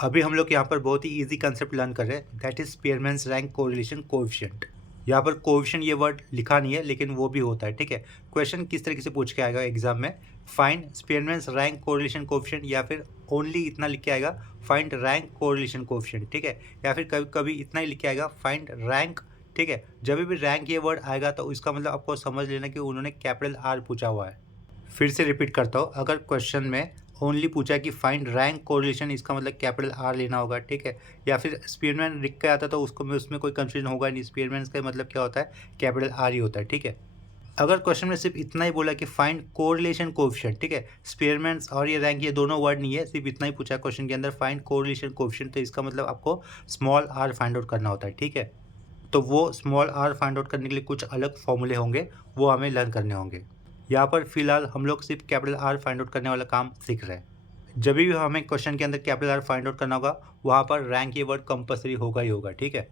अभी हम लोग यहाँ पर बहुत ही ईजी कंसेप्ट लर्न कर रहे हैं, that is स्पीयरमैन्स rank correlation coefficient. यहाँ पर कोएफिशिएंट ये वर्ड लिखा नहीं है, लेकिन वो भी होता है, ठीक है। क्वेश्चन किस तरीके से पूछ के आएगा एग्जाम में, फाइंड स्पीयरमैन्स रैंक कोरिलेशन कोएफिशिएंट, या फिर ओनली इतना लिख के आएगा फाइंड रैंक कोरिलेशन कोएफिशिएंट, ठीक है। या फिर कभी कभी इतना ही लिख के आएगा फाइंड रैंक, ठीक है। जब भी रैंक ये वर्ड आएगा तो इसका मतलब आपको समझ लेना कि उन्होंने कैपिटल आर पूछा हुआ है। फिर से रिपीट करता हूँ, अगर क्वेश्चन में ओनली पूछा है कि फाइंड रैंक कोरिलेशन, इसका मतलब कैपिटल आर लेना होगा, ठीक है। या फिर स्पीयरमैन लिख के आता तो उसको में उसमें कोई कंफ्यूजन होगा नहीं, स्पीयरमैन का मतलब क्या होता है, कैपिटल आर ही होता है, ठीक है। अगर क्वेश्चन में सिर्फ इतना ही बोला कि फाइंड कोरिलेशन कोएफिशिएंट, ठीक है, स्पीयरमैन और ये रैंक ये दोनों वर्ड नहीं है, सिर्फ इतना ही पूछा है क्वेश्चन के अंदर फाइंड कोरिलेशन कोएफिशिएंट, तो इसका मतलब आपको स्मॉल आर फाइंड आउट करना होता है, ठीक है। तो वो स्मॉल आर फाइंड आउट करने के लिए कुछ अलग फॉर्मूले होंगे, वो हमें लर्न करने होंगे। यहाँ पर फिलहाल हम लोग सिर्फ कैपिटल आर फाइंड आउट करने वाला काम सीख रहे हैं। जब भी हमें क्वेश्चन के अंदर कैपिटल आर फाइंड आउट करना होगा, वहाँ पर रैंक ये वर्ड कंपलसरी होगा ही होगा, ठीक है।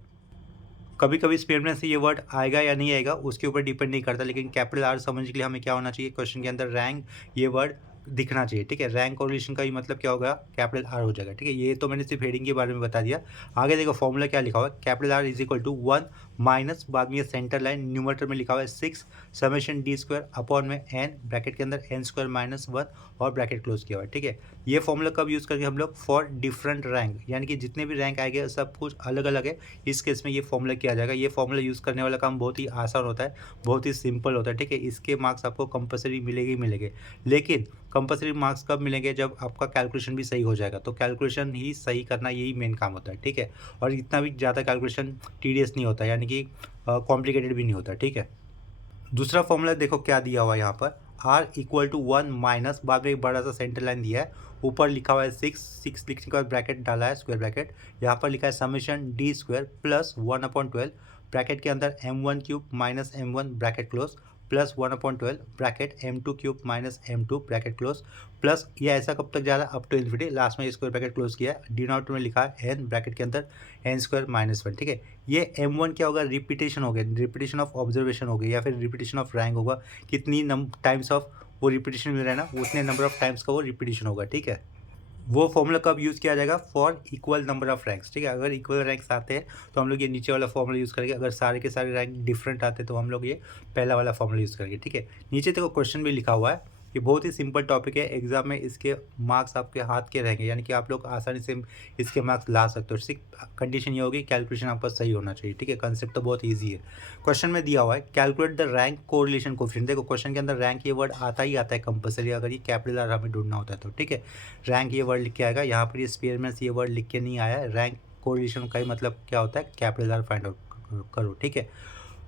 कभी कभी स्पेलिंग से ये वर्ड आएगा या नहीं आएगा उसके ऊपर डिपेंड नहीं करता, लेकिन कैपिटल आर समझने के लिए हमें क्या होना चाहिए, क्वेश्चन के अंदर रैंक ये वर्ड दिखना चाहिए, ठीक है। रैंक कोरिलेशन का ही मतलब क्या होगा, कैपिटल आर हो जाएगा, ठीक है। ये तो मैंने सिर्फ हेडिंग के बारे में बता दिया। आगे देखो फॉर्मूला क्या लिखा हुआ है, capital R is equal to 1 minus, बाद में ये सेंटर लाइन न्यूमरेटर में लिखा हुआ है 6 समेशन डी स्क्वायर अपॉन में एन, ब्रैकेट के अंदर एन स्क्वायर माइनस 1 और ब्रैकेट क्लोज किया हुआ है, ठीक है। ये फॉर्मूला कब यूज़ करेंगे हम लोग, फॉर डिफरेंट रैंक, यानी कि जितने भी रैंक आएंगे सब कुछ अलग अलग है, इस केस में ये फॉर्मूला किया जाएगा। ये फॉर्मूला यूज़ करने वाला काम बहुत ही आसान होता है, बहुत ही सिंपल होता है, ठीक है। इसके मार्क्स आपको कंपलसरी मिलेंगे ही मिलेंगे, लेकिन कंपलसरी मार्क्स कब मिलेंगे, जब आपका कैलकुलेशन भी सही हो जाएगा। तो कैलकुलेशन ही सही करना यही मेन काम होता है, ठीक है। और इतना भी ज़्यादा कैलकुलेशन टीडियस नहीं होता, यानी कि कॉम्प्लिकेटेड भी नहीं होता, ठीक है। दूसरा फॉर्मूला देखो क्या दिया हुआ है यहाँ पर, r इक्वल टू 1 माइनस, बाद में एक बड़ा सा सेंटर लाइन दिया है, ऊपर लिखा हुआ है 6 लिखने के बाद ब्रैकेट डाला है स्क्वायर ब्रैकेट, यहाँ पर लिखा है summation D square plus 1/12 bracket के अंदर m1 cube minus m1 bracket close plus 1/12 bracket m2 cube minus m2 bracket close plus, ये ऐसा कब तक जा रहा है, अप टू इन्फिनिटी, लास्ट में स्क्वायर ब्रैकेट क्लोज किया है, डिनोमिनेटर में लिखा है n ब्रैकेट के अंदर n स्क्वायर माइनस 1, ठीक है। ये m1 क्या होगा, रिपीटेशन हो गया, रिपीटेशन ऑफ ऑब्जर्वेशन हो गई, या फिर रिपीटेशन ऑफ रैंक होगा, कितनी टाइम्स ऑफ वो रिपीटेशन मिल रहा है ना, उतने नंबर ऑफ टाइम्स का वो रिपीटेशन होगा, ठीक है। वो फॉर्मूला कब यूज़ किया जाएगा, for equal number of ranks, ठीक है। अगर इक्वल रैंक्स आते हैं तो हम लोग ये नीचे वाला फॉर्मूला यूज़ करेंगे, अगर सारे के सारे रैंक डिफरेंट आते हैं तो हम लोग ये पहला वाला फॉर्मूला यूज़ करेंगे, ठीक है। नीचे देखो क्वेश्चन भी लिखा हुआ है, ये बहुत ही सिंपल टॉपिक है, एग्जाम में इसके मार्क्स आपके हाथ के रहेंगे, यानी कि आप लोग आसानी से इसके मार्क्स ला सकते हो, सिर्फ कंडीशन ये होगी कैलकुलेशन आपका सही होना चाहिए, ठीक है। कंसेप्ट तो बहुत ईजी है। क्वेश्चन में दिया हुआ है calculate the rank correlation coefficient, देखो क्वेश्चन के अंदर रैंक ये वर्ड आता ही आता है कंपलसरी, अगर ये कैपिटल आर हमें ढूंढना होता है तो, ठीक है। रैंक ये वर्ड लिख के आएगा, यहाँ पर ये स्पेयरमैन ये वर्ड लिख के नहीं आया है, रैंक कोरिलेशन का ही मतलब क्या होता है, कैपिटल आर फाइंड आउट करो, ठीक है।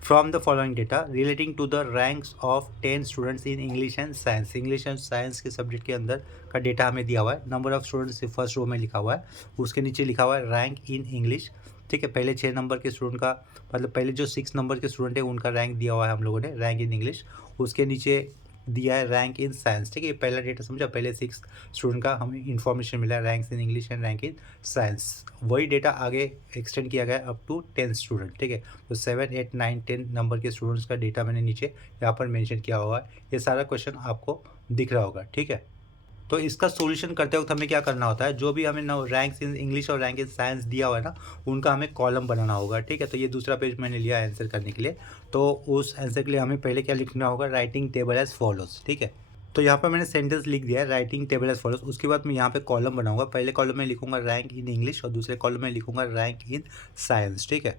From the following data relating to the ranks of 10 students in English and science, English and science के सब्जेक्ट के अंदर का डेटा हमें दिया हुआ है। Number of students first row में लिखा हुआ है, उसके नीचे लिखा हुआ है रैंक इन इंग्लिश, ठीक है। पहले 6 नंबर के स्टूडेंट का मतलब पहले जो 6 नंबर के स्टूडेंट है उनका रैंक दिया हुआ है हम लोगों ने, रैंक इन इंग्लिश। उसके नीचे दिया है रैंक इन साइंस, ठीक है। पहला डेटा समझा, पहले 6 स्टूडेंट का हमें इन्फॉर्मेशन मिला है, ranks in English and rank in science. वही डेटा आगे एक्सटेंड किया गया है अप टू 10 स्टूडेंट, ठीक है। तो 7, 8, 9, 10 नंबर के स्टूडेंट्स का डेटा मैंने नीचे यहाँ पर मेंशन किया हुआ है। ये सारा क्वेश्चन आपको दिख रहा होगा, ठीक है। तो इसका सॉल्यूशन करते वक्त हमें क्या करना होता है, जो भी हमें रैंक्स इन इंग्लिश और रैंक इन साइंस दिया हुआ है ना, उनका हमें कॉलम बनाना होगा, ठीक है। तो ये दूसरा पेज मैंने लिया आंसर करने के लिए, तो उस आंसर के लिए हमें पहले क्या लिखना होगा, राइटिंग टेबल एज फॉलोज, ठीक है। तो यहाँ पर मैंने सेंटेंस लिख दिया है राइटिंग टेबल एज फॉलोज, उसके बाद मैं यहाँ पे कॉलम बनाऊंगा, पहले कॉलम में लिखूंगा रैंक इन इंग्लिश और दूसरे कॉलम में लिखूंगा रैंक इन साइंस, ठीक है।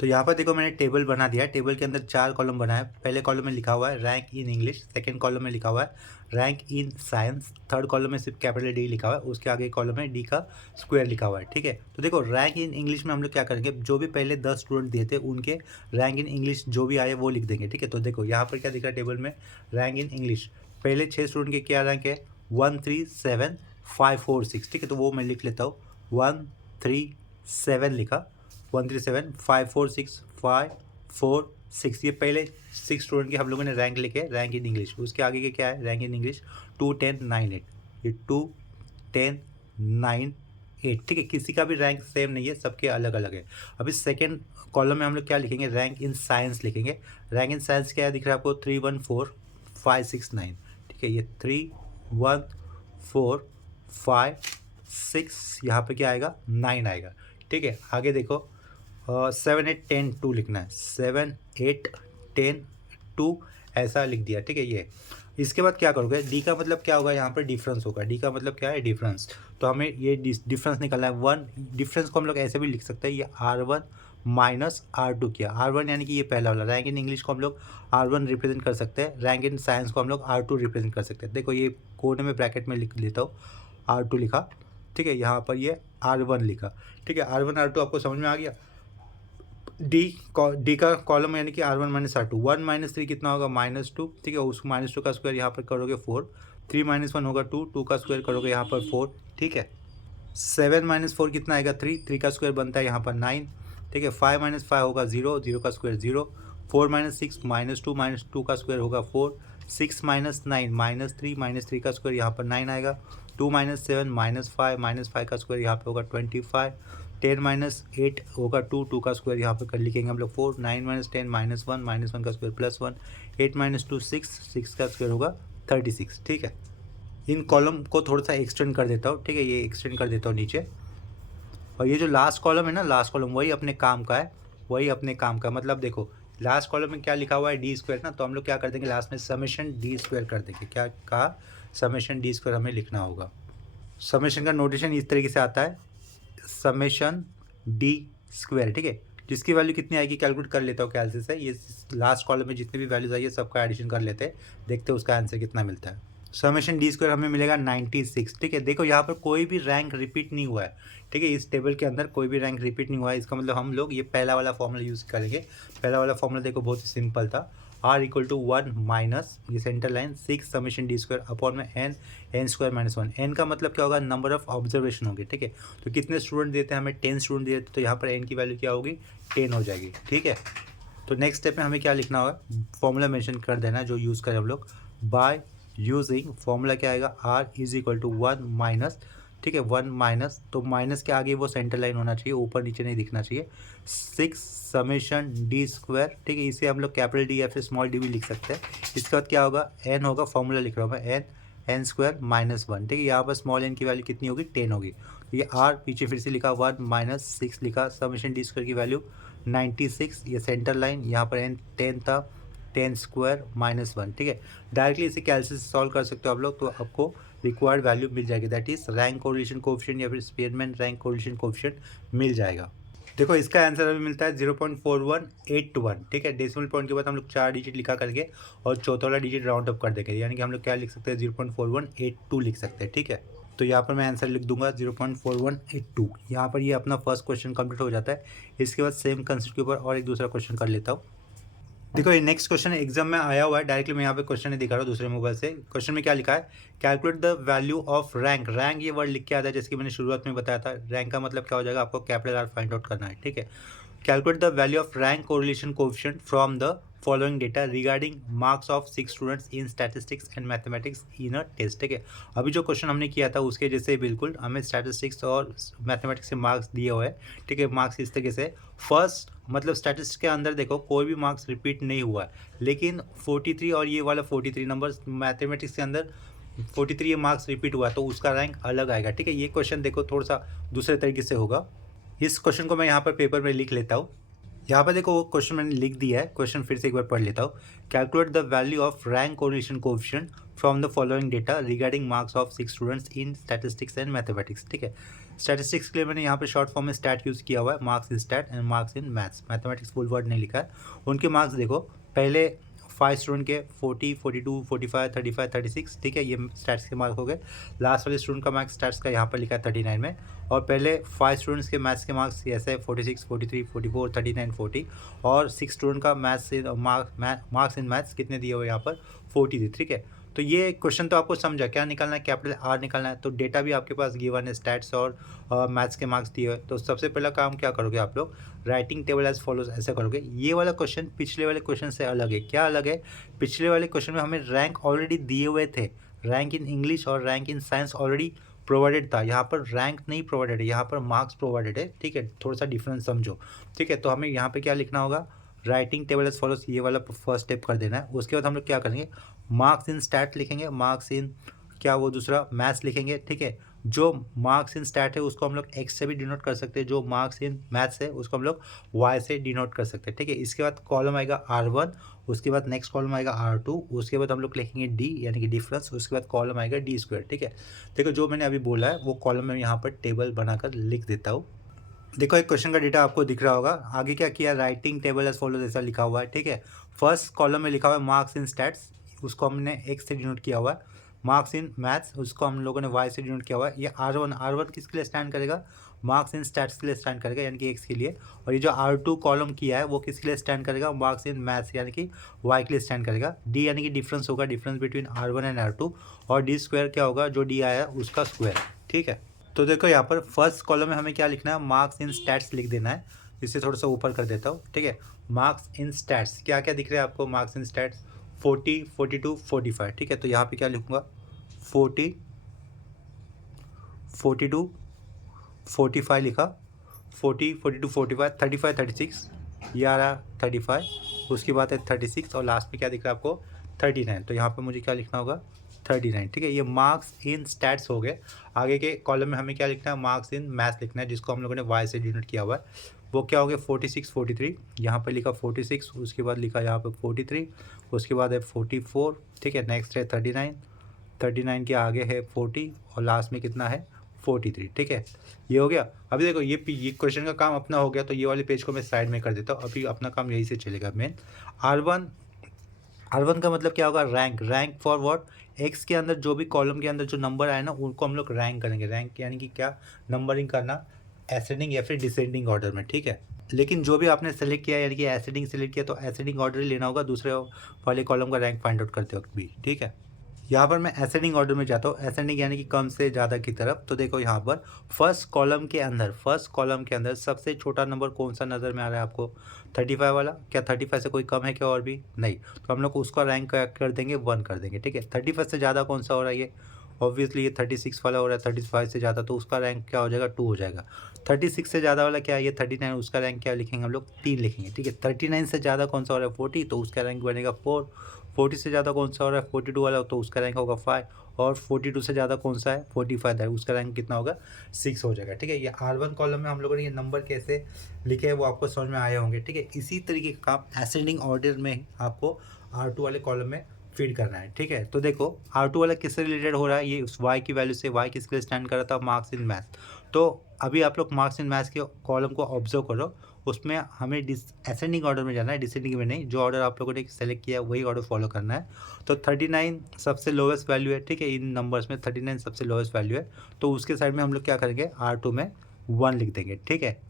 तो यहाँ पर देखो मैंने टेबल बना दिया है, टेबल के अंदर 4 कॉलम बनाया है। पहले कॉलम में लिखा हुआ है rank in English, second column में लिखा हुआ है rank in science, third column में सिर्फ कैपिटल डी लिखा हुआ है, उसके आगे कॉलम में डी का स्क्वायर लिखा हुआ है, ठीक है। तो देखो रैंक इन इंग्लिश में हम लोग क्या करेंगे, जो भी पहले 10 स्टूडेंट दिए थे उनके रैंक इन इंग्लिश जो भी आए वो लिख देंगे, ठीक है। तो देखो यहाँ पर क्या दिख रहा है टेबल में, रैंक इन इंग्लिश पहले 6 स्टूडेंट के क्या रैंक है, 1 3 7 5 4 6, ठीक है। तो वो मैं लिख लेता हूँ, 1 3 7 लिखा, 1 3 7 5 4 6 5 4 6, ये पहले 6 स्टूडेंट के हम लोगों ने रैंक लिखे, रैंक इन इंग्लिश। उसके आगे के क्या है, रैंक इन इंग्लिश 2 10 9 8, ये 2 10 9 8, ठीक है। किसी का भी रैंक सेम नहीं है, सबके अलग अलग है। अभी सेकेंड कॉलम में हम लोग क्या लिखेंगे, रैंक इन साइंस लिखेंगे। रैंक इन साइंस क्या है दिख रहा है आपको, 3 1 4 5 6 9, ठीक है। ये 3 1 4 5 6, यहाँ पे क्या आएगा 9 आएगा, ठीक है। आगे देखो 7 8 10 2 लिखना है, 7 8 10 2 ऐसा लिख दिया, ठीक है। ये इसके बाद क्या करोगे, डी का मतलब क्या होगा, यहाँ पर डिफरेंस होगा, डी का मतलब क्या है डिफरेंस, तो हमें ये डिफरेंस निकालना है। वन डिफरेंस को हम लोग ऐसे भी लिख सकते हैं, ये R1 माइनस R2 किया, R1 यानी कि ये पहला वाला, रैंक इन इंग्लिश को हम लोग R1 रिप्रेजेंट कर सकते हैं, रैंक इन साइंस को हम लोग R2 रिप्रेजेंट कर सकते हैं। देखो ये कोने में ब्रैकेट में लिख लेता हूँ, R2 लिखा, ठीक है, यहाँ पर ये R1 लिखा, ठीक है। R1 R2 आपको समझ में आ गया। डी का कॉलम यानी कि R1 माइनस R2, 1 माइनस 3 कितना होगा -2, ठीक है। उस -2 का स्क्वायर यहाँ पर करोगे 4, 3 माइनस 1 होगा 2, 2 का स्क्वायर करोगे यहाँ पर 4, ठीक है। 7 माइनस 4 कितना आएगा 3, 3 का स्क्वायर बनता है यहाँ पर 9, ठीक है। 5 माइनस 5 होगा 0, 0 का स्क्वायर 0, 4 माइनस 6 -2 का स्क्वायर होगा 4, 6 माइनस 9 -3 का स्क्वायर यहाँ पर 9 आएगा, 2 माइनस 7 -5 का स्क्वायर यहाँ पे होगा 25, 10 माइनस 8 होगा 2, 2 का स्क्वायर यहाँ पर कर लिखेंगे हम लोग 4, 9 माइनस 10 -1 का स्क्वायर +1, 8 माइनस 2 6, 6 का स्क्वायर होगा 36, ठीक है। इन कॉलम को थोड़ा सा एक्सटेंड कर देता हूँ, ठीक है, ये एक्सटेंड कर देता हूँ नीचे, और ये जो लास्ट कॉलम है ना, लास्ट कॉलम वही अपने काम का है, वही अपने काम का, मतलब देखो लास्ट कॉलम में क्या लिखा हुआ है डी स्क्वायर ना, तो हम लोग क्या कर देंगे लास्ट में समेशन डी स्क्वायर कर देंगे। क्या कहा, समेशन डी स्क्वायर हमें लिखना होगा। समेशन का नोटेशन इस तरीके से आता है, समेशन डी स्क्वायर, ठीक है, जिसकी वैल्यू कितनी आएगी कैलकुलेट कर लेता हूँ कैलसी से, ये लास्ट कॉलम में जितनी भी वैल्यूज आई है सबका एडिशन कर लेते हैं, देखते हैं उसका आंसर कितना मिलता है। समेशन डी स्क्वायर हमें मिलेगा 96, ठीक है। देखो यहाँ पर कोई भी रैंक रिपीट नहीं हुआ है, ठीक है, इस टेबल के अंदर कोई भी रैंक रिपीट नहीं हुआ है, इसका मतलब हम लोग ये पहला वाला फॉर्मूला यूज़ करेंगे। पहला वाला फॉर्मूला देखो बहुत ही सिंपल था, R इक्वल टू 1 माइनस ये centre line 6 summation D square upon में एन स्क्वायर -1, एन का मतलब क्या होगा, नंबर ऑफ ऑब्जर्वेशन होंगे, ठीक है। तो कितने स्टूडेंट देते हैं हमें, 10 स्टूडेंट देते हैं, तो यहाँ पर एन की वैल्यू क्या होगी 10 हो जाएगी, ठीक है। तो नेक्स्ट स्टेप में हमें क्या लिखना होगा, फॉर्मूला मेंशन कर देना जो यूज़ करें हम लोग, बाय यूजिंग फॉर्मूला क्या आएगा, R is equal to 1 minus, ठीक है, 1 माइनस, तो माइनस के आगे वो सेंटर लाइन होना चाहिए, ऊपर नीचे नहीं दिखना चाहिए, 6 समेशन डी स्क्वायर, ठीक है, इसे हम लोग कैपिटल डी या फिर स्मॉल डी भी लिख सकते हैं। इसके बाद क्या होगा, एन होगा, फॉर्मूला लिख रहा हूँ मैं, एन स्क्वायर -1, ठीक है, यहाँ पर स्मॉल एन की वैल्यू कितनी होगी 10 होगी, तो ये R पीछे फिर से लिखा 1 माइनस 6 लिखा, समेशन डी स्क्वायर की वैल्यू 96, ये सेंटर लाइन यहाँ पर एन 10 था, 10 स्क्वायर -1, ठीक है। डायरेक्टली इसे कैलसी से सॉल्व कर सकते हो आप लोग, तो आपको रिक्वायर्ड वैल्यू मिल जाएगी, that is rank correlation coefficient या फिर स्पीयरमैन रैंक कोरिलेशन कोएफिशिएंट मिल जाएगा। देखो इसका आंसर हमें मिलता है 0.4181, ठीक है। डेसिमल पॉइंट के बाद हम लोग 4 डिजिट लिखा करके और चौथा वाला डिजिट राउंड अप कर देंगे, यानी कि हम लोग क्या लिख सकते हैं 0.4182 लिख सकते हैं, ठीक है। तो यहाँ पर मैं आंसर लिख दूंगा 0.4182। यहाँ पर ये अपना फर्स्ट क्वेश्चन कंप्लीट हो जाता है। इसके बाद सेम कंसेप्ट के ऊपर और एक दूसरा क्वेश्चन कर लेता हूँ। देखो ये नेक्स्ट क्वेश्चन एग्जाम में आया हुआ है, डायरेक्टली मैं यहाँ पे क्वेश्चन नहीं दिखा रहा हूँ दूसरे मोबाइल से। क्वेश्चन में क्या लिखा है, calculate the value of rank, rank ये वर्ड लिख के आता है, जैसे कि मैंने शुरुआत में बताया था, रैंक का मतलब क्या हो जाएगा, आपको कैपिटल R फाइंड आउट करना है, ठीक है। Calculate the value of rank correlation coefficient from the following data regarding marks of 6 students in statistics and mathematics in a test, ठीक है। अभी जो क्वेश्चन हमने किया था उसके जैसे बिल्कुल हमें स्टैटिस्टिक्स और मैथमेटिक्स के मार्क्स दिए हुए हैं, ठीक है। मार्क्स इस तरीके से, फर्स्ट मतलब स्टैटिस्टिक्स के अंदर देखो कोई भी मार्क्स रिपीट नहीं हुआ है, लेकिन 43 और ये वाला 43 नंबर, मैथमेटिक्स के अंदर 43 ये मार्क्स रिपीट हुआ है, तो उसका रैंक अलग आएगा, ठीक है। ये क्वेश्चन देखो थोड़ा सा दूसरे तरीके से होगा। इस क्वेश्चन को मैं यहाँ पर पेपर में लिख लेता हूँ। यहाँ पर देखो वो क्वेश्चन मैंने लिख दिया है, क्वेश्चन फिर से एक बार पढ़ लेता हूँ। Calculate the value of rank correlation coefficient from the following data regarding marks of 6 students in statistics and mathematics, ठीक है। स्टैटिस्टिक्स के लिए मैंने यहाँ पे शॉर्ट फॉर्म में स्टैट यूज़ किया हुआ है, marks in stat and marks in maths, mathematics full word नहीं लिखा है। उनके मार्क्स देखो, पहले 5 स्टूडेंट के 40, 42, 45, 35, 36, ठीक है, ये स्टैट्स के मार्क हो गए। लास्ट वाले स्टूडेंट का मार्क्स स्टैट्स का यहाँ पर लिखा है 39 में, और पहले 5 स्टूडेंट्स के मैथ्स के मार्क्स ऐसे 46, 43, 44, 39, 40, और 6 स्टूडेंट का मार्क्स इन मैथ्स कितने दिए हुए यहाँ पर 40 थे, ठीक है। तो ये क्वेश्चन तो आपको समझा, क्या निकालना है, कैपिटल R निकालना है। तो डेटा भी आपके पास गिवन है, स्टैट्स और मैथ्स के मार्क्स दिए हुए। तो सबसे पहला काम क्या करोगे आप लोग, राइटिंग टेबल एज फॉलोज ऐसे करोगे। ये वाला क्वेश्चन पिछले वाले क्वेश्चन से अलग है। क्या अलग है, पिछले वाले क्वेश्चन में हमें रैंक ऑलरेडी दिए हुए थे, रैंक इन इंग्लिश और rank in science already provided था। यहाँ पर रैंक नहीं प्रोवाइडेड है, यहाँ पर मार्क्स प्रोवाइडेड है, ठीक है। थोड़ा सा डिफरेंस समझो, ठीक है। तो हमें यहाँ पे क्या लिखना होगा, राइटिंग टेबल एज फॉलोज, ये वाला फर्स्ट स्टेप कर देना है। उसके बाद हम लोग क्या करेंगे, मार्क्स इन स्टैट लिखेंगे, मार्क्स इन क्या वो दूसरा मैथ्स लिखेंगे, ठीक है। जो मार्क्स इन स्टैट है उसको हम लोग एक्स से भी डिनोट कर सकते हैं, जो मार्क्स इन मैथ्स है उसको हम लोग वाई से डिनोट कर सकते हैं, ठीक है। इसके बाद कॉलम आएगा R1, उसके बाद नेक्स्ट कॉलम आएगा R2, उसके बाद हम लोग लिखेंगे डी यानी कि डिफरेंस, उसके बाद कॉलम आएगा डी स्क्वायर, ठीक है। देखो जो मैंने अभी बोला है वो कॉलम में यहाँ पर टेबल बनाकर लिख देता हूँ। देखो एक क्वेश्चन का डेटा आपको दिख रहा होगा, आगे क्या किया, राइटिंग टेबल एज फॉलोज ऐसा लिखा हुआ है, ठीक है। फर्स्ट कॉलम में लिखा हुआ है मार्क्स इन स्टैट्स, उसको हमने एक्स से डिनोट किया हुआ है। मार्क्स इन मैथ्स उसको हम लोगों ने वाई से डिनोट किया हुआ है। ये R1 किसके लिए स्टैंड करेगा, मार्क्स इन स्टैट्स के लिए स्टैंड करेगा यानी कि एक्स के लिए। और ये जो R2 कॉलम किया है वो किसके लिए स्टैंड करेगा, मार्क्स इन मैथ्स यानी कि वाई के लिए स्टैंड करेगा। डी यानी कि डिफरेंस होगा, difference between R1 and R2। और डी स्क्वायर क्या होगा, जो डी आया है उसका स्क्वायर, ठीक है। तो देखो यहाँ पर फर्स्ट कॉलम में हमें क्या लिखना है, मार्क्स इन स्टैट्स लिख देना है। इसे थोड़ा सा ऊपर कर देता हूँ, ठीक है। मार्क्स इन स्टैट्स क्या क्या दिख रहा है आपको, मार्क्स इन स्टैट्स 40, 42, 45, ठीक है। तो यहाँ पे क्या लिखूँगा, 40, 42, 45 लिखा, 40, 42, 45, 35, 36, ये आ रहा 35, उसके बाद है 36 और लास्ट में क्या दिख रहा है आपको, 39। तो यहाँ पे मुझे क्या लिखना होगा, 39, ठीक है। ये मार्क्स इन स्टैट्स हो गए। आगे के कॉलम में हमें क्या लिखना है, मार्क्स इन मैथ्स लिखना है, जिसको हम लोगों ने वाई से डिनोट किया हुआ है। वो क्या हो गया, 46, 43, यहाँ पे लिखा 46, उसके बाद लिखा यहाँ पे 43, उसके बाद है 44, ठीक है। नेक्स्ट है 39, 39 के आगे है 40 और लास्ट में कितना है 43, ठीक है। ये हो गया। अभी देखो ये क्वेश्चन का काम अपना हो गया, तो ये वाले पेज को मैं साइड में कर देता हूँ। अभी अपना काम यही से चलेगा मेन। R1 R1 का मतलब क्या होगा, रैंक फॉर व्हाट, एक्स के अंदर जो भी कॉलम के अंदर जो नंबर आए ना उनको हम लोग रैंक करेंगे। रैंक यानी कि क्या, नंबरिंग करना एसेंडिंग या फिर डिसेंडिंग ऑर्डर में, ठीक है। लेकिन जो भी आपने सेलेक्ट किया यानी कि एसेंडिंग सेलेक्ट किया तो एसेंडिंग ऑर्डर ही लेना होगा दूसरे वाले कॉलम का रैंक फाइंड आउट करते वक्त भी, ठीक है। यहाँ पर मैं एसेंडिंग ऑर्डर में जाता हूँ, एसेंडिंग यानी कि कम से ज़्यादा की तरफ। तो देखो यहाँ पर फर्स्ट कॉलम के अंदर सबसे छोटा नंबर कौन सा नज़र में आ रहा है आपको, 35 वाला। क्या 35 से कोई कम है क्या और भी नहीं, तो हम लोग उसका रैंक कर देंगे 1 कर देंगे, ठीक है। 35 से ज़्यादा कौन सा हो रहा है, ये ऑब्वियसली ये 36 वाला हो रहा है, 35 से ज़्यादा तो उसका रैंक क्या हो जाएगा, 2 हो जाएगा। 36 से ज़्यादा वाला क्या है, ये 39, उसका रैंक क्या लिखेंगे हम लोग, 3 लिखेंगे, ठीक है। 39 से ज़्यादा कौन सा हो रहा है, 40, तो उसका रैंक बनेगा 4। 40 से ज़्यादा कौन सा हो रहा है, 42 वाला, तो उसका रैंक होगा 5। और 42 से ज़्यादा कौन सा है, 45 है, उसका रैंक कितना होगा, 6 हो जाएगा, ठीक है। ये R1 कॉलम में हम लोगों ने ये नंबर कैसे लिखे हैं वो आपको समझ में आए होंगे, ठीक है। इसी तरीके का काम असेंडिंग ऑर्डर में आपको R2 वाले कॉलम में फीड करना है, ठीक है। तो देखो R2 वाला किससे रिलेटेड हो रहा है, ये उस y की वैल्यू से, y किसके लिए स्टैंड कर रहा था, मार्क्स इन मैथ्स। तो अभी आप लोग मार्क्स इन मैथ्स के कॉलम को ऑब्जर्व करो, उसमें हमें असेंडिंग ऑर्डर में जाना है, डिसेंडिंग में नहीं। जो ऑर्डर आप लोगों ने सेलेक्ट किया है वही ऑर्डर फॉलो करना है। तो 39 सबसे लोवेस्ट वैल्यू है, ठीक है। इन नंबर्स में 39 सबसे लोवेस्ट वैल्यू है, तो उसके साइड में हम लोग क्या करेंगे, R2 में 1 लिख देंगे, ठीक है।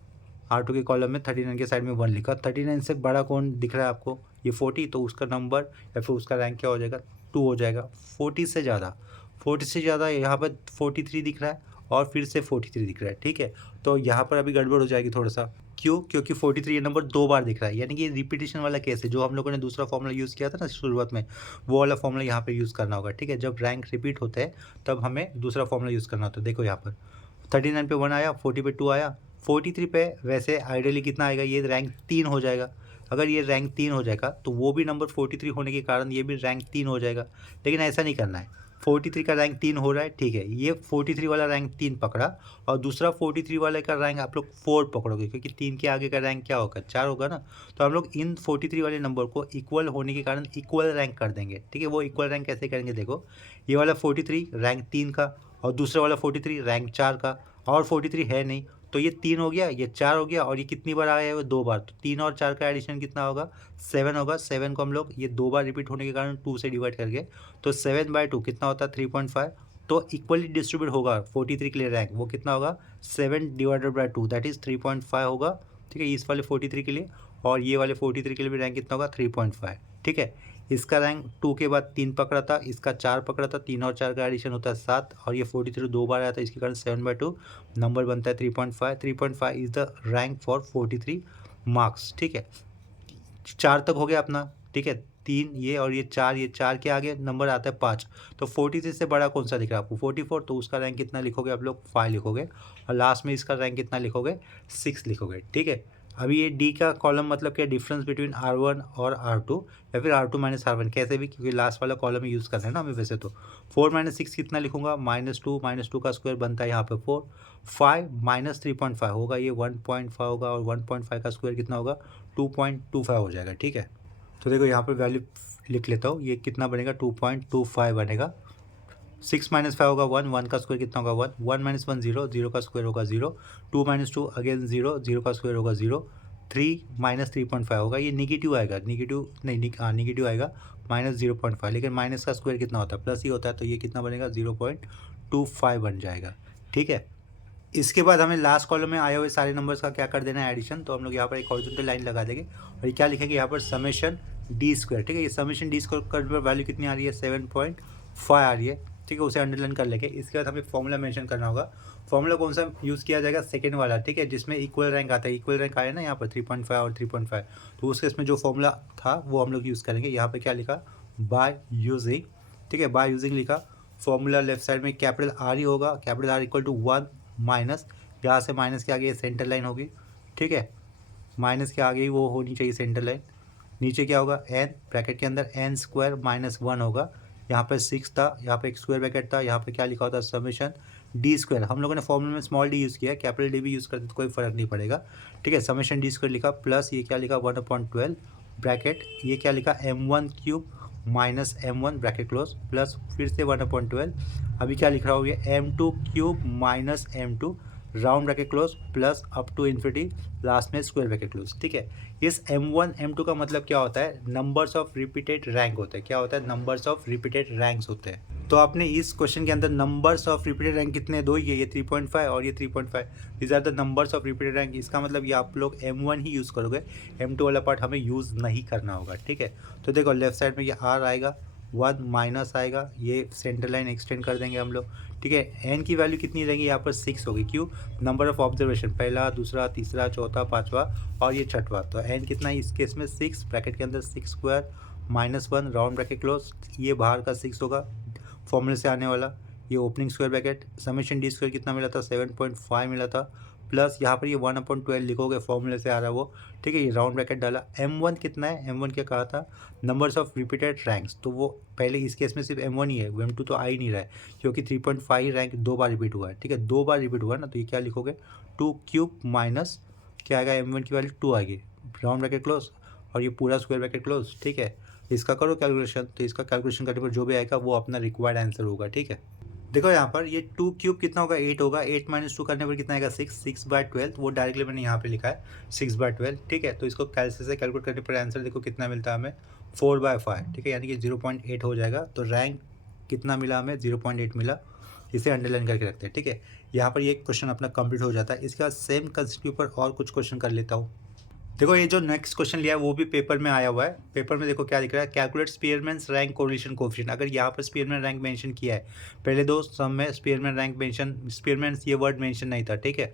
R2 के कॉलम में 39 के साइड में 1 लिखा। 39 से बड़ा कौन दिख रहा है आपको, ये 40, तो उसका नंबर या फिर उसका रैंक क्या हो जाएगा, 2 हो जाएगा। 40 से ज़्यादा यहाँ पर 43 दिख रहा है और फिर से 43 दिख रहा है, ठीक है। तो यहाँ पर अभी गड़बड़ हो जाएगी थोड़ा सा, क्यों, क्योंकि 43 ये नंबर 2 बार दिख रहा है, यानी कि रिपीटेशन वाला केस है। जो हम लोगों ने दूसरा फॉर्मूला यूज़ किया था ना शुरुआत में, वो वाला फॉर्मूला यहाँ पे यूज़ करना होगा, ठीक है। जब रैंक रिपीट होते हैं तब हमें दूसरा फॉर्मूला यूज़ करना होता है। देखो यहाँ पर 39 पे 1 आया, 40 पे 2 आया, 43 पे वैसे आइडियली कितना आएगा, ये रैंक 3 हो जाएगा। अगर ये रैंक 3 हो जाएगा तो वो भी नंबर 43 होने के कारण ये भी रैंक 3 हो जाएगा, लेकिन ऐसा नहीं करना है। 43 का रैंक 3 हो रहा है, ठीक है। ये 43 वाला रैंक 3 पकड़ा और दूसरा 43 वाले का रैंक आप लोग 4 पकड़ोगे, क्योंकि 3 के आगे का रैंक क्या होगा, 4 होगा ना। तो हम लोग इन 43 वाले नंबर को इक्वल होने के कारण इक्वल रैंक कर देंगे, ठीक है। वो इक्वल रैंक कैसे करेंगे, देखो ये वाला 43 रैंक 3 का और दूसरा वाला 43 रैंक 4 का, और 43 है नहीं, तो ये 3 हो गया, ये 4 हो गया, और ये कितनी बार आया है, वो 2 बार। तो 3 और 4 का एडिशन कितना होगा, 7 होगा। 7 को हम लोग ये 2 बार रिपीट होने के कारण 2 से डिवाइड करके, तो 7/2 कितना होता है, 3.5। तो इक्वली डिस्ट्रीब्यूट होगा 43 के लिए रैंक, वो कितना होगा, 7/2 दैट इज़ 3.5 होगा, ठीक है। इस वाले 43 के लिए, और ये वाले 43 के लिए भी रैंक कितना होगा, 3.5, ठीक है। इसका रैंक 2 के बाद 3 पकड़ा था, इसका 4 पकड़ा था, 3 और 4 का एडिशन होता है 7, और ये 43 2 बार आया था, इसके कारण 7/2 नंबर बनता है 3.5। 3.5 is the rank for 43 marks, ठीक है। 4 तक हो गया अपना, ठीक है। 3 ये और ये 4 के आगे नंबर आता है 5। तो 43 से बड़ा कौन सा दिख रहा है आपको, 44, तो उसका रैंक कितना लिखोगे आप लोग, 5 लिखोगे, और लास्ट में इसका रैंक कितना लिखोगे, 6 लिखोगे, ठीक है। अभी ये डी का कॉलम मतलब क्या, डिफरेंस बिटवीन R1 और R2 या फिर R2 माइनस R1, कैसे भी, क्योंकि लास्ट वाला कॉलम यूज़ कर रहे हैं ना हमें वैसे तो। 4 माइनस 6 कितना लिखूंगा, -2 का स्क्वायर बनता है यहाँ पे 4, 5 माइनस 3.5 होगा, ये 1.5 होगा, और 1.5 का स्क्वायर कितना होगा, 2.25 हो जाएगा। ठीक है, तो देखो यहाँ पर वैल्यू लिख लेता हूँ, ये कितना बनेगा, 2.25 बनेगा। 6 माइनस 5 होगा 1, 1 का स्क्वायर कितना होगा 1, 1 माइनस 1 0, 0 का स्क्वायर होगा 0, 2 माइनस 2 अगेन 0, 0 का स्क्वायर होगा 0, 3 माइनस 3.5 होगा, ये निगेटिव आएगा, निगेटिव नहीं निगेटिव आएगा -0.5, लेकिन माइनस का स्क्वायर कितना होता है, प्लस ही होता है, तो ये कितना बनेगा 0.25 बन जाएगा। ठीक है, इसके बाद हमें लास्ट कॉलम में आए हुए सारे नंबर्स का क्या कर देना है, एडिशन। तो हम लोग यहाँ पर एक हॉरिजॉन्टल लाइन लगा देंगे और ये क्या लिखेंगे यहाँ पर, समेशन डी स्क्वायर। ठीक है, ये समेशन डी स्क्वायर कर वैल्यू कितनी आ रही है, 7.5 आ रही है। ठीक है, उसे अंडरलाइन कर लेंगे। इसके बाद हमें फॉर्मूला मेंशन करना होगा। फॉर्मूला कौन सा यूज़ किया जाएगा, सेकंड वाला। ठीक है, जिसमें इक्वल रैंक आता है, इक्वल रैंक आया ना यहाँ पर 3.5 और 3.5, तो उसके इसमें जो फॉर्मूला था वो हम लोग यूज़ करेंगे। यहाँ पर क्या लिखा, बाय यूजिंग। ठीक है, बाय यूजिंग लिखा। फॉर्मूला लेफ्ट साइड में कैपिटल आर ही होगा, capital R equal to 1 minus, यहाँ से माइनस के आगे सेंटर लाइन होगी। ठीक है, माइनस के आगे ही वो होनी चाहिए सेंटर लाइन। नीचे क्या होगा, एन ब्रैकेट के अंदर एन स्क्वायर माइनस 1 होगा। यहाँ पे 6 था, यहाँ पे एक स्क्वायर ब्रैकेट था, यहाँ पे क्या लिखा होता है, समेशन डी स्क्वायर। हम लोगों ने फॉर्मूला में स्मॉल डी यूज़ किया है, कैपिटल डी भी यूज़ करते तो कोई फर्क नहीं पड़ेगा। ठीक है, समेशन डी स्क्वायर लिखा, प्लस ये क्या लिखा 1/12 ब्रैकेट, ये क्या लिखा m1 cube minus m1 bracket close, plus फिर से 1/12। अभी क्या लिख रहा हूँ, ये m2 cube minus m2 round bracket close, plus up to infinity, last में स्क्वायर ब्रैकेट क्लोज। ठीक है, इस m1 m2 का मतलब क्या होता है, नंबर्स ऑफ रिपीटेड रैंक होते हैं। क्या होता है, नंबर्स ऑफ रिपीटेड रैंक्स होते हैं। तो आपने इस क्वेश्चन के अंदर नंबर्स ऑफ रिपीटेड रैंक कितने, दो ही है, ये 3.5 और ये 3.5, these are the numbers of repeated rank. इसका मतलब ये आप लोग m1 ही यूज़ करोगे, m2 वाला पार्ट हमें यूज़ नहीं करना होगा। ठीक है, तो देखो लेफ्ट साइड में ये r आएगा, 1 माइनस आएगा, ये सेंटर लाइन एक्सटेंड कर देंगे हम लोग। ठीक है, एन की वैल्यू कितनी रहेगी, यहाँ पर 6 होगी। क्यों, नंबर ऑफ ऑब्जर्वेशन, पहला, दूसरा, तीसरा, चौथा, पाँचवा और ये छठवा। तो एन कितना है इस केस में, 6 ब्रैकेट के अंदर 6 स्क्वायर -1 राउंड ब्रैकेट क्लोज, ये बाहर का 6 होगा फॉर्मूले से आने वाला, ये opening square bracket, summation D square कितना मिला था, 7.5 मिला था, प्लस यहाँ पर ये 1/12 लिखोगे, फॉर्मूले से आ रहा है वो। ठीक है, ये राउंड ब्रैकेट डाला। m1 कितना है, m1 क्या कहा था, नंबर्स ऑफ रिपीटेड रैंक्स, तो वो पहले इस केस में सिर्फ m1 ही है, m2 तो आ ही नहीं रहा है, क्योंकि 3.5 रैंक 2 बार रिपीट हुआ है। ठीक है, 2 बार रिपीट हुआ है ना, तो ये क्या लिखोगे, 2 क्यूब माइनस क्या आएगा, m1 की वैल्यू 2 आएगी, राउंड ब्रैकेट क्लोज, और ये पूरा स्क्वायर ब्रैकेट क्लोज। ठीक है, इसका करो कैलकुलेशन, तो इसका कैलकुलेशन करने पर जो भी आएगा वो अपना रिक्वायर्ड आंसर होगा। ठीक है, देखो यहाँ पर ये 2 क्यूब कितना होगा, 8 होगा, 8 माइनस 2 करने पर कितना आएगा, 6/12, वो डायरेक्टली मैंने यहाँ पे लिखा है 6/12। ठीक है, तो इसको कैलकुलेट से कैलकुलेट करने पर आंसर देखो कितना मिलता है हमें, 4/5। ठीक है, यानी कि 0.8 हो जाएगा। तो रैंक कितना मिला हमें, 0.8 मिला। इसे अंडरलाइन करके रखते हैं। ठीक है, यहाँ पर ये क्वेश्चन अपना कंप्लीट हो जाता है। इसके बाद सेम कंसेप्ट के ऊपर और कुछ क्वेश्चन कर लेता हूँ। देखो ये जो नेक्स्ट क्वेश्चन लिया है वो भी पेपर में आया हुआ है। पेपर में देखो क्या दिख रहा है, calculate Spearman's rank correlation coefficient. अगर यहाँ पर स्पीयरमैन रैंक मेंशन किया है, पहले दो सम में स्पीयरमैन रैंक मेंशन, स्पीयरमैन्स ये वर्ड मेंशन नहीं था। ठीक है,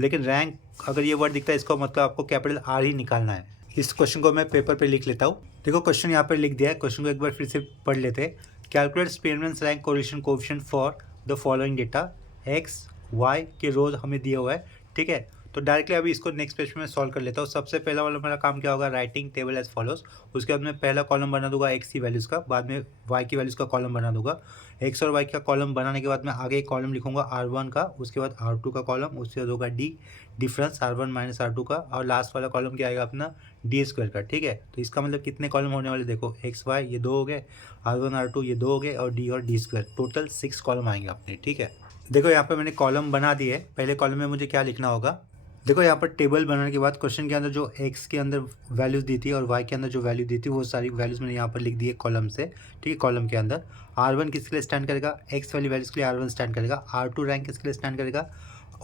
लेकिन रैंक अगर ये वर्ड दिखता है, इसका मतलब आपको कैपिटल आर ही निकालना है। इस क्वेश्चन को मैं पेपर पे लिख लेता हूँ। देखो क्वेश्चन यहाँ पर लिख दिया है, क्वेश्चन को एक बार फिर से पढ़ लेते हैं। Calculate Spearman's rank correlation coefficient for the following data, X Y के रोज हमें दिया हुआ है। ठीक है, तो डायरेक्टली अभी इसको नेक्स्ट पेज पे मैं सॉल्व कर लेता हूँ। सबसे पहला वाला मेरा काम क्या होगा, राइटिंग टेबल एज फॉलोज। उसके बाद मैं पहला कॉलम बना दूंगा एक्स की वैल्यूज़ का, बाद में वाई की वैल्यूज़ का कॉलम बना दूंगा। एक्स और वाई का कॉलम बनाने के बाद मैं आगे एक कॉलम लिखूंगा R1 का, उसके बाद R2 का कॉलम, उसके बाद होगा D difference R1 minus R2 का, और लास्ट वाला कॉलम क्या आएगा अपना डी स्क्वायर का। ठीक है, तो इसका मतलब कितने कॉलम होने वाले, देखो एक्स वाई ये 2 हो गए, R1 R2 ये 2 हो गए, और डी स्क्वायर, टोटल 6 कॉलम आएंगे अपने। ठीक है, देखो यहाँ पर मैंने कॉलम बना दिए। पहले कॉलम में मुझे क्या लिखना होगा, देखो यहाँ पर टेबल बनाने के बाद क्वेश्चन के अंदर जो एक्स के अंदर वैल्यूज़ दी थी और वाई के अंदर जो वैल्यू दी थी, वो सारी वैल्यूज़ मैंने यहाँ पर लिख दी है कॉलम से। ठीक है, कॉलम के अंदर R1 किसके लिए स्टैंड करेगा, एक्स वाली वैल्यूज़ के लिए R1 स्टैंड करेगा। R2 रैंक किसके लिए स्टैंड करेगा,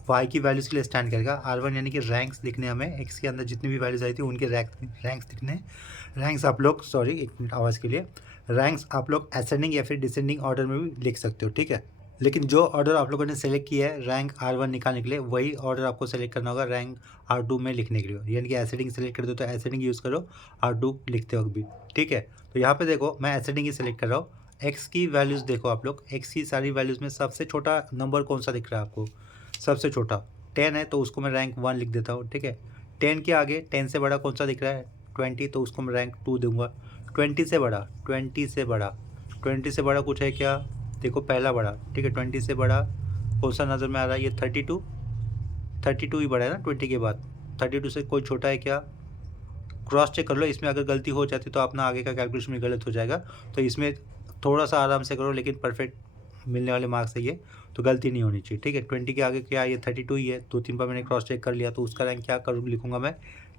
वाई की वैल्यूज़ के लिए स्टैंड करेगा। R1 यानी कि रैंक्स लिखने हमें, एक्स के अंदर जितनी भी वैल्यूज़ आई थी उनके रैंक्स लिखने। रैंक्स आप लोग, सॉरी एक मिनट आवाज़ के लिए, रैंक्स आप लोग असेंडिंग या फिर डिसेंडिंग ऑर्डर में भी लिख सकते हो। ठीक है, लेकिन जो ऑर्डर आप लोगों ने सेलेक्ट किया है रैंक R1 निकालने के लिए, वही ऑर्डर आपको सेलेक्ट करना होगा रैंक R2 में लिखने के लिए। यानी कि एसेंडिंग सेलेक्ट कर दो तो एसेंडिंग यूज़ करो R2 लिखते वक्त भी। ठीक है, तो यहाँ पे देखो मैं एसेंडिंग ही सेलेक्ट कर रहा हूँ। एक्स की वैल्यूज़ देखो आप लोग, एक्स की सारी वैल्यूज़ में सबसे छोटा नंबर कौन सा दिख रहा है आपको, सबसे छोटा 10 है, तो उसको मैं रैंक 1 लिख देता हूँ। ठीक है, 10 के आगे 10 से बड़ा कौन सा दिख रहा है 20, तो उसको मैं रैंक 2 दूंगा। 20 से बड़ा 20 से बड़ा 20 से बड़ा कुछ है क्या, देखो पहला बड़ा, ठीक है। 20 से बड़ा कौन सा नज़र में आ रहा है, ये 32 ही बड़ा है ना 20 के बाद। 32 से कोई छोटा है क्या, क्रॉस चेक कर लो, इसमें अगर गलती हो जाती तो अपना आगे का कैलकुलेशन में गलत हो जाएगा, तो इसमें थोड़ा सा आराम से करो, लेकिन परफेक्ट मिलने वाले मार्क्स है ये, तो गलती नहीं होनी चाहिए, ठीक है। 20 के आगे क्या, ये 32 ही है, 2-3 बार मैंने क्रॉस चेक कर लिया, तो उसका रैंक क्या करूँ, लिखूंगा मैं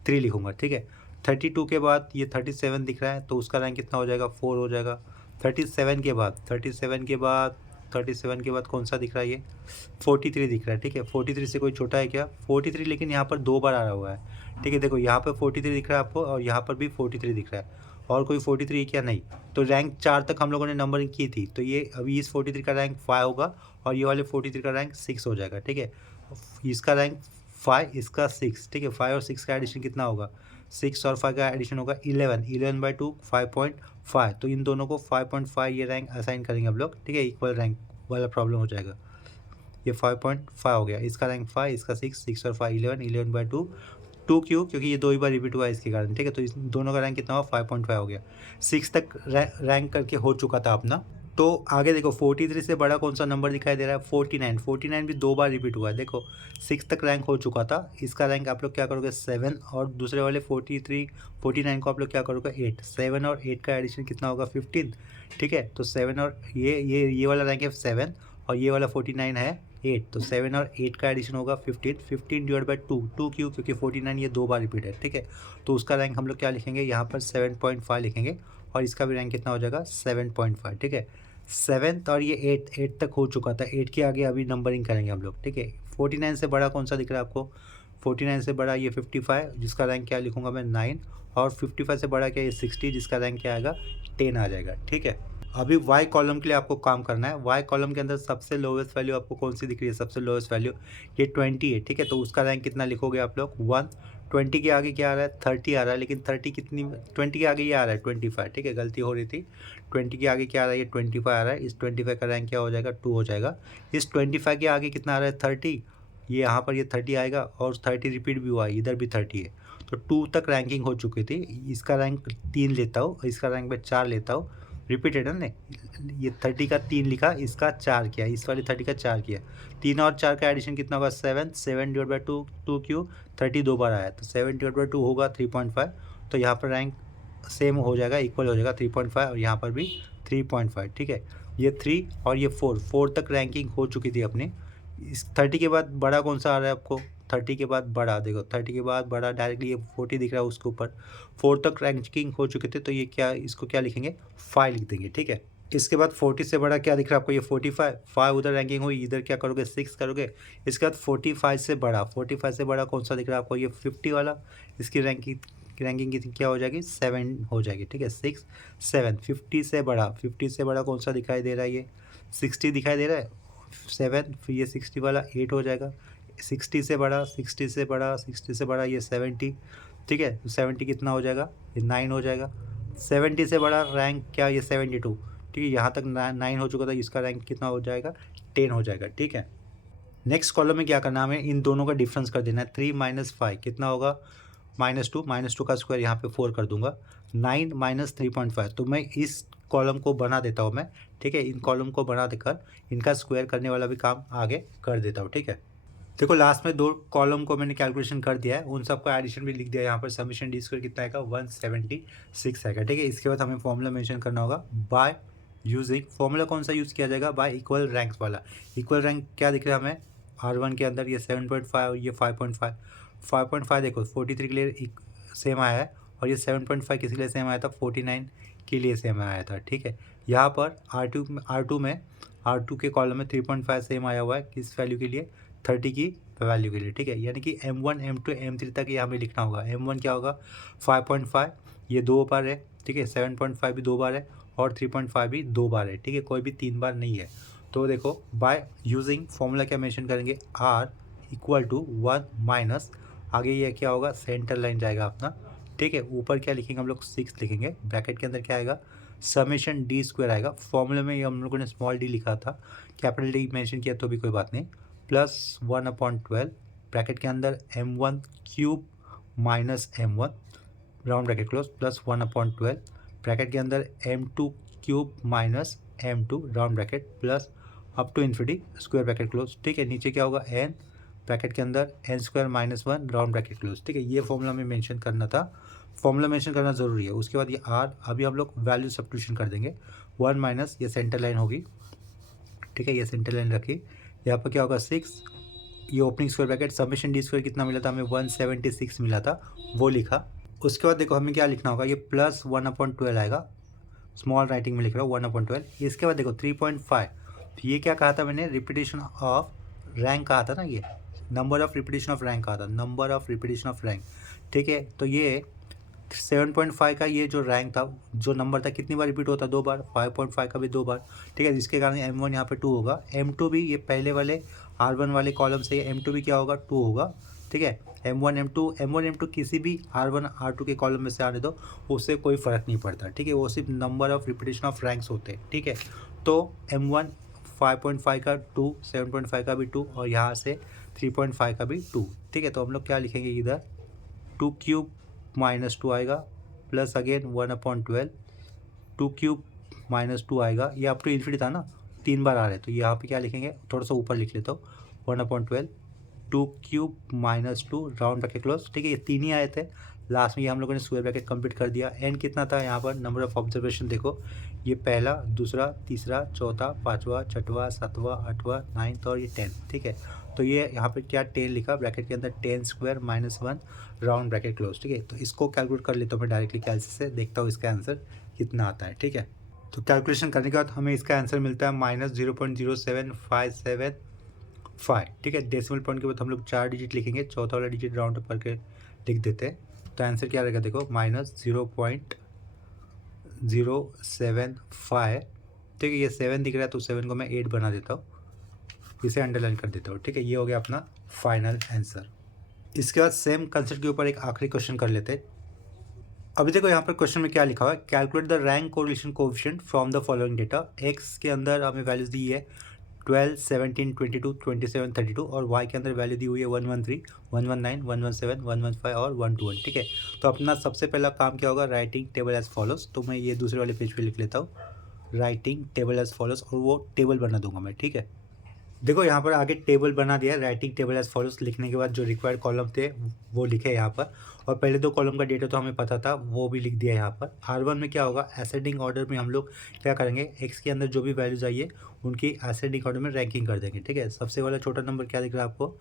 3 लिखूंगा, ठीक है। 32 के बाद ये 37 दिख रहा है, तो उसका रैंक कितना हो जाएगा, 4 हो जाएगा। 37 के बाद 37 के बाद कौन सा दिख रहा है, ये 43 दिख रहा है, ठीक है। 43 से कोई छोटा है क्या, 43, लेकिन यहाँ पर 2 बार आ रहा हुआ है, ठीक है। देखो यहाँ पर 43 दिख रहा है आपको, और यहाँ पर भी 43 दिख रहा है, और कोई 43 क्या नहीं, तो रैंक 4 तक हम लोगों ने नंबरिंग की थी, तो ये अभी इस 43 का रैंक 5 होगा, और ये वाले 43 का रैंक 6 हो जाएगा, ठीक है। इसका रैंक 5, इसका 6, ठीक है। 5 और 6 का एडिशन कितना होगा, 6 और 5 का एडिशन होगा 11, 11/2 5.5, तो इन दोनों को 5.5 ये रैंक असाइन करेंगे हम लोग, ठीक है। इक्वल रैंक वाला प्रॉब्लम हो जाएगा, ये 5.5 हो गया, इसका रैंक 5, इसका 6 और 5 11, 11/2 2 क्यों, क्योंकि ये 2 ही बार रिपीट हुआ है इसके कारण, ठीक है। तो इस दोनों का रैंक कितना हुआ, 5.5 हो गया। 6 तक रैंक करके हो चुका था अपना। तो आगे देखो 43 से बड़ा कौन सा नंबर दिखाई दे रहा है, 49 भी 2 बार रिपीट हुआ है, देखो 6 तक रैंक हो चुका था, इसका रैंक आप लोग क्या करोगे 7, और दूसरे वाले 49 को आप लोग क्या करोगे 8, 7 और 8 का एडिशन कितना होगा 15, ठीक है। तो 7 और ये वाला रैंक है 7, और ये वाला 49 है 8, तो 7 और 8 का एडिशन होगा 15 डिवाइड बाई 2 क्यों, क्योंकि 49 ये 2 बार रिपीट है, ठीक है। तो उसका रैंक हम लोग क्या लिखेंगे यहाँ पर 7.5 लिखेंगे, और इसका भी रैंक कितना हो जाएगा 7.5, ठीक है। 7th और ये 8 तक हो चुका था, 8 के आगे अभी नंबरिंग करेंगे हम लोग, ठीक है। 49 से बड़ा कौन सा दिख रहा है आपको, 49 से बड़ा ये 55, जिसका रैंक क्या लिखूंगा मैं 9, और 55 से बड़ा क्या ये 60, जिसका रैंक क्या आएगा 10 आ जाएगा, ठीक है। अभी वाई कॉलम के लिए आपको काम करना है। वाई कॉलम के अंदर सबसे लोवेस्ट वैल्यू आपको कौन सी दिख रही है, सबसे लोवेस्ट वैल्यू ये 20 है, ठीक है। तो उसका रैंक कितना लिखोगे आप लोग 1, 20 के आगे क्या आ रहा है 30 आ रहा है, लेकिन 30 कितनी, 20 के आगे ये आ रहा है 25, ठीक है, गलती हो रही थी। 20 के आगे क्या आ रहा है, ये 25 आ रहा है, इस 25 का रैंक क्या हो जाएगा 2 हो जाएगा। इस 25 के आगे कितना आ रहा है 30, ये यहाँ पर ये 30 आएगा, और 30 रिपीट भी हुआ है, इधर भी 30 है, तो 2 तक रैंकिंग हो चुकी थी। इसका रैंक 3 लेता हूँ, इसका रैंक मैं 4 लेता हूँ, रिपीटेड है ना, ये 30 का 3 लिखा, इसका 4 किया, इस वाले 30 का 4 किया, 3 और 4 का एडिशन कितना होगा 7 डिवाइड बाई 2 क्यों 30 2 बार आया, तो 7 डिवाइड बाई 2 होगा 3.5, तो यहाँ पर रैंक सेम हो जाएगा, इक्वल हो जाएगा 3.5, और यहाँ पर भी 3.5, ठीक है। ये 3 और ये 4 तक रैंकिंग हो चुकी थी अपनी। इस 30 के बाद बड़ा कौन सा आ रहा है आपको, 30 के बाद बड़ा, देखो 30 के बाद बड़ा डायरेक्टली ये 40 दिख रहा है उसके ऊपर, 4 तक रैंकिंग हो चुके थे, तो ये क्या, इसको क्या लिखेंगे 5 लिख देंगे, ठीक है। इसके बाद 40 से बड़ा क्या दिख रहा है आपको, ये 45 उधर रैंकिंग हुई, इधर क्या करोगे 6 करोगे। इसके बाद 45 से बड़ा कौन सा दिख रहा है आपको, ये 50 वाला, इसकी रैंकिंग की क्या हो जाएगी 7 हो जाएगी, ठीक है। 6 7 50 से बड़ा कौन सा दिखाई दे रहा है, ये 60 दिखाई दे रहा है 7, फिर ये 60 वाला 8 हो जाएगा। 60 से बड़ा ये 70, ठीक है। तो 70 कितना हो जाएगा, ये 9 हो जाएगा। 70 से बड़ा रैंक क्या, ये 72, ठीक है। यहाँ तक 9 हो चुका था, इसका रैंक कितना हो जाएगा 10 हो जाएगा, ठीक है। नेक्स्ट कॉलम में क्या करना है, हमें इन दोनों का डिफरेंस कर देना है। 3 - 5 कितना होगा -2 का स्क्वायर यहाँ पे 4 कर दूंगा, 9 - 3.5, तो मैं इस कॉलम को बना देता हूँ मैं, ठीक है। इन कॉलम को बना देकर इनका स्क्वायर करने वाला भी काम आगे कर देता हूँ, ठीक है। देखो लास्ट में 2 कॉलम को मैंने कैलकुलेशन कर दिया है, उन सबका एडिशन भी लिख दिया है यहाँ पर। समीशन डी स्क्वायर कितना आएगा 176 आएगा, ठीक है। इसके बाद हमें फॉर्मूला मेंशन करना होगा बाय यूजिंग, फॉर्मूला कौन सा यूज़ किया जाएगा, बाय इक्वल रैंक्स वाला। इक्वल रैंक क्या दिख रहा है हमें R1 के अंदर, ये 7.5 और ये 5.5, 5.5 देखो 43 के लिए सेम आया है, और ये 7.5 किस लिए सेम आया था 49 के लिए सेम आया था, ठीक है। यहाँ पर R2 के कॉलम में 3.5 सेम आया हुआ है, किस वैल्यू के लिए 30 की वैल्यू के लिए, ठीक है। यानी कि M1 M2 M3 तक ये हमें लिखना होगा। M1 क्या होगा 5.5, ये 2 बार है, ठीक है। 7.5 भी 2 बार है, और 3.5 भी 2 बार है, ठीक है, कोई भी 3 बार नहीं है। तो देखो बाय यूजिंग फॉर्मूला क्या मेंशन करेंगे, R = 1 माइनस, आगे ये क्या होगा सेंटर लाइन जाएगा अपना, ठीक है। ऊपर क्या लिखेंगे हम लोग 6 लिखेंगे, ब्रैकेट के अंदर क्या आएगा समेशन डी स्क्वायर आएगा। फॉर्मूले में ये हम लोगों ने स्मॉल डी लिखा था, कैपिटल डी मेंशन किया तो भी कोई बात नहीं, +1/12 ब्रैकेट के अंदर M1³ minus M1 round bracket close plus 1/12 bracket के अंदर M2 cube minus M2 round bracket plus up to infinity square bracket close. ठीक है, नीचे क्या होगा n ब्रैकेट के अंदर n² minus 1 round bracket close. ठीक है, ये फॉर्मूला में मेंशन करना था, फॉर्मूला मेंशन करना ज़रूरी है। उसके बाद ये r, अभी हम लोग वैल्यू सब्स्टिट्यूशन कर देंगे। 1 माइनस ये सेंटर लाइन होगी। ठीक है, ये सेंटर लाइन रखी, यहाँ पर क्या होगा 6, ये opening square bracket summation D square कितना मिला था हमें 176 मिला था, वो लिखा। उसके बाद देखो हमें क्या लिखना होगा, ये प्लस 1/12 आएगा, स्मॉल राइटिंग में लिख रहा हूँ 1/12। इसके बाद देखो 3.5, ये क्या कहा था मैंने, रिपीटेशन ऑफ रैंक कहा था ना, ये number of repetition of rank कहा था, number of repetition of rank. ठीक है, तो ये 7.5 का ये जो रैंक था, जो नंबर था, कितनी बार रिपीट होता, 2 बार। 5.5 का भी 2 बार। ठीक है, जिसके कारण M1 यहाँ पे 2 होगा। M2 भी ये पहले वाले R1 वाले कॉलम से M2 भी क्या होगा 2 होगा। ठीक है, M1 M2 किसी भी R1 R2 के कॉलम में से आने दो, उससे कोई फ़र्क नहीं पड़ता। ठीक है, वो सिर्फ number of repetition of ranks होते हैं। ठीक है, तो M1 5.5 का 2, 7.5 का भी 2 और यहाँ से 3.5 का भी 2। ठीक है, तो हम लोग क्या लिखेंगे इधर 2 क्यूब माइनस 2 आएगा प्लस अगेन 1/12 2 क्यूब माइनस 2 आएगा। ये अप टू इन्फिनिटी था ना, 3 बार आ रहे, तो यहाँ पे क्या लिखेंगे, थोड़ा सा ऊपर लिख लेता हूँ 1/12 2 cube minus 2 round bracket close. ठीक है, ये 3 ही आए थे, लास्ट में ये हम लोगों ने स्क्वायर ब्रैकेट कंप्लीट कर दिया। एन कितना था यहाँ पर, नंबर ऑफ ऑब्जर्वेशन देखो, ये पहला, दूसरा, तीसरा, चौथा, पाँचवा, छठवा, सातवां, आठवां, 9th और ये 10। ठीक है, तो ये यहाँ पे क्या 10 लिखा, ब्रैकेट के अंदर 10² माइनस 1 राउंड ब्रैकेट क्लोज। ठीक है, तो इसको कैलकुलेट कर लेता हूँ मैं डायरेक्टली कैलकुलेटर से, देखता हूँ इसका आंसर कितना आता है। ठीक है, तो कैलकुलेशन करने के बाद हमें इसका आंसर मिलता है -0.07575। ठीक है, डेसिमल पॉइंट के बाद हम लोग 4 डिजिट लिखेंगे, चौथा वाला डिजिट राउंड अप करके लिख देते हैं। तो आंसर क्या रहेगा देखो -0.075। ठीक है, ये 7 दिख रहा है तो 7 को मैं 8 बना देता हूँ, इसे अंडरलाइन कर देता हूँ। ठीक है, ये हो गया अपना फाइनल आंसर। इसके बाद सेम कंसेप्ट के ऊपर एक आखिरी क्वेश्चन कर लेते हैं। अभी देखो यहाँ पर क्वेश्चन में क्या लिखा हुआ है, calculate the rank correlation coefficient from the following data. X के अंदर हमें वैल्यूज दी है 12, 17, 22, 27, 32 और वाई के अंदर वैल्यू दी हुई है 113, 119, 117, 115 और 121। ठीक है, तो अपना सबसे पहला काम क्या होगा, राइटिंग टेबल एज फॉलोज। तो मैं ये दूसरे वाले पेज पे लिख लेता हूँ, राइटिंग टेबल एज फॉलोज, और वो टेबल बना दूंगा मैं। ठीक है, देखो यहाँ पर आगे टेबल बना दिया, राइटिंग टेबल एज फॉलोज लिखने के बाद जो रिक्वायर्ड कॉलम थे वो लिखे यहाँ पर, और पहले 2 कॉलम का डेटा तो हमें पता था, वो भी लिख दिया यहाँ पर। R1 में क्या होगा, असेंडिंग ऑर्डर में हम लोग क्या करेंगे, एक्स के अंदर जो भी वैल्यूज आई है उनकी असेंडिंग ऑर्डर में रैंकिंग कर देंगे। ठीक है, सबसे वाला छोटा नंबर क्या दिख रहा है आपको,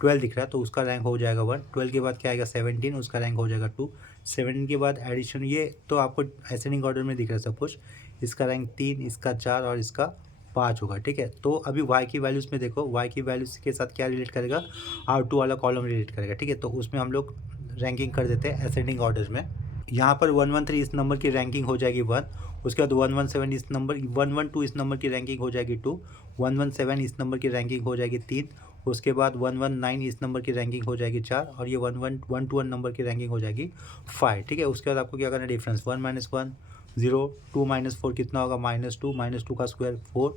12 दिख रहा है, तो उसका रैंक हो जाएगा 1। 12 के बाद क्या आएगा 17, उसका रैंक हो जाएगा 2। 17 के बाद एडिशन, ये तो आपको असेंडिंग ऑर्डर में दिख रहा है सब कुछ, इसका रैंक 3, इसका 4 और इसका 5 होगा। ठीक है, तो अभी y की वैल्यूज़ में देखो, y की वैल्यूज़ के साथ क्या रिलेट करेगा, R2 वाला कॉलम रिलेट करेगा। ठीक है, तो उसमें हम लोग रैंकिंग कर देते हैं असेंडिंग ऑर्डर में। यहाँ पर 113 इस नंबर की रैंकिंग हो जाएगी 1, उसके बाद 117 इस नंबर, 112 इस नंबर की रैंकिंग हो जाएगी 2, 117 इस नंबर की रैंकिंग हो जाएगी 3, उसके बाद 119 इस नंबर की रैंकिंग हो जाएगी 4 और ये 121 नंबर की रैंकिंग हो जाएगी 5। ठीक है, उसके बाद आपको क्या करना है, डिफरेंस 1 - 1 0, 2 - 4 कितना होगा, -2 का स्क्वायर 4,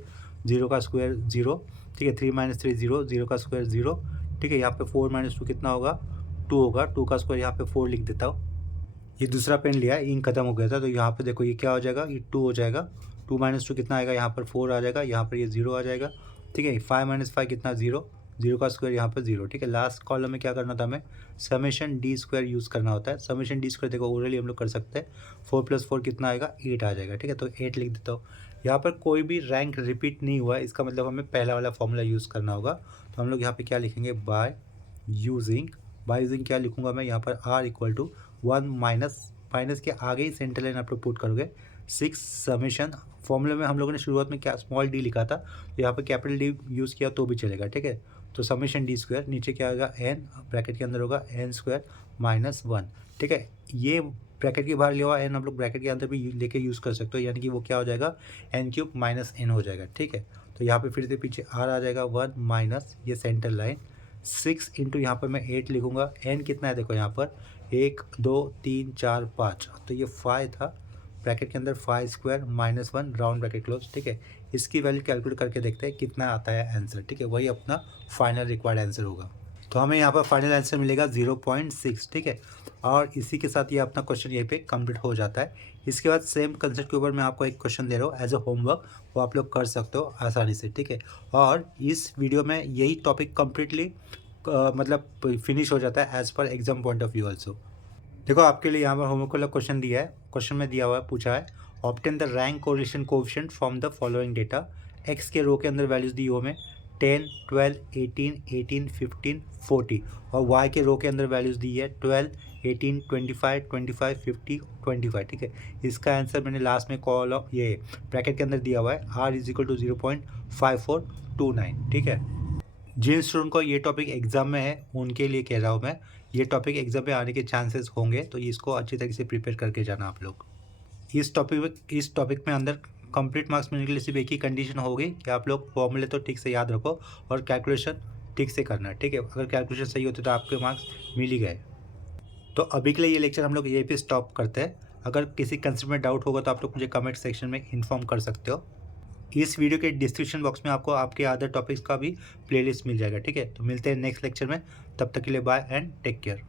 0 का स्क्वायर 0। ठीक है, 3 - 3 0, 0 का स्क्वायर 0। ठीक है, यहाँ पे 4 - 2 कितना होगा, 2 होगा, 2 का स्क्वायर यहाँ पे 4 लिख देता हूँ। ये दूसरा पेन लिया है, इंक खत्म हो गया था, तो यहाँ पे देखो ये क्या हो जाएगा, ये 2 हो जाएगा। 2 - 2 कितना आएगा, यहाँ पर 4 आ जाएगा, यहाँ पर ये 0 आ जाएगा। ठीक है, 5 - 5 कितना 0, 0 का स्क्वायर यहाँ पर 0। ठीक है, लास्ट कॉलम में क्या करना था हमें, समेशन डी स्क्वायर यूज़ करना होता है। समेशन डी स्क्वायर देखो ओरली हम लोग कर सकते हैं, 4 + 4 कितना आएगा, 8 आ जाएगा। ठीक है, तो 8 लिख देता हूँ। यहाँ पर कोई भी रैंक रिपीट नहीं हुआ है, इसका मतलब हमें पहला वाला फॉर्मूला यूज़ करना होगा। तो हम लोग यहाँ पे क्या लिखेंगे, बाय यूजिंग क्या लिखूंगा मैं यहाँ पर, r = 1 माइनस के आगे ही सेंटर लाइन आप लोग पुट करोगे 6 समेशन। फॉर्मूले में हम लोगों ने शुरुआत में क्या स्मॉल डी लिखा था, तो यहाँ पर कैपिटल डी यूज़ किया तो भी चलेगा। ठीक है, तो समेशन डी स्क्वायर, नीचे क्या होगा n, ब्रैकेट के अंदर होगा n² - 1। ठीक है, ये ब्रैकेट के बाहर लिया हुआ n आप लोग ब्रैकेट के अंदर भी लेके यूज़ कर सकते हो, यानी कि वो क्या हो जाएगा n³ - n हो जाएगा। ठीक है, तो यहाँ पे फिर से पीछे r आ जाएगा 1 माइनस ये सेंटर लाइन 6 इंटू यहाँ पर मैं 8 लिखूंगा। n कितना है देखो यहाँ पर 1 2 3 4 5, तो ये 5 था, ब्रैकेट के अंदर 5² - 1 राउंड ब्रैकेट क्लोज। ठीक है, इसकी वैल्यू कैलकुलेट करके देखते हैं कितना आता है आंसर। ठीक है, वही अपना फाइनल रिक्वायर्ड आंसर होगा। तो हमें यहाँ पर फाइनल आंसर मिलेगा 0.6, ठीक है। और इसी के साथ ये अपना क्वेश्चन यहीं पे कंप्लीट हो जाता है। इसके बाद सेम कंसेप्ट के ऊपर मैं आपको एक क्वेश्चन दे रहा हूँ एज अ होमवर्क, वो आप लोग कर सकते हो आसानी से, ठीक है। और इस वीडियो में यही टॉपिक कम्प्लीटली मतलब फिनिश हो जाता है as per exam point of view also. देखो आपके लिए यहाँ पर होमवर्क वाला क्वेश्चन दिया है। क्वेश्चन में दिया हुआ है, पूछा है obtain the rank correlation coefficient from the following data. X के रो के अंदर वैल्यूज दी हुई में 10, 12, 18, 18, 15, 40 और वाई के रो के अंदर वैल्यूज दी है 12, 18, 25, 25, 50, 25, ठीक है। इसका आंसर मैंने लास्ट में कॉल ये ब्रैकेट के अंदर दिया हुआ है r इज इक्वल टू 0.5429, ठीक है। जिन स्टूडेंट को ये टॉपिक एग्जाम में है उनके लिए कह रहा हूँ मैं, ये टॉपिक एग्जाम में आने के चांसेस होंगे, तो इसको अच्छी तरीके से प्रिपेयर करके जाना आप लोग। इस टॉपिक में अंदर कंप्लीट मार्क्स मिलने के लिए सिर्फ एक ही कंडीशन होगी कि आप लोग फॉर्मूले तो ठीक से याद रखो और कैलकुलेशन ठीक से करना, ठीक है। अगर कैलकुलेशन सही होते तो आपके मार्क्स मिल ही गए। तो अभी के लिए ये लेक्चर हम लोग यहीं पे स्टॉप करते हैं। अगर किसी कंसेप्ट में डाउट होगा तो आप लोग मुझे कमेंट सेक्शन में इन्फॉर्म कर सकते हो। इस वीडियो के डिस्क्रिप्शन बॉक्स में आपको आपके अदर टॉपिक्स का भी प्लेलिस्ट मिल जाएगा, ठीक है। तो मिलते हैं नेक्स्ट लेक्चर में, तब तक के लिए बाय एंड टेक केयर।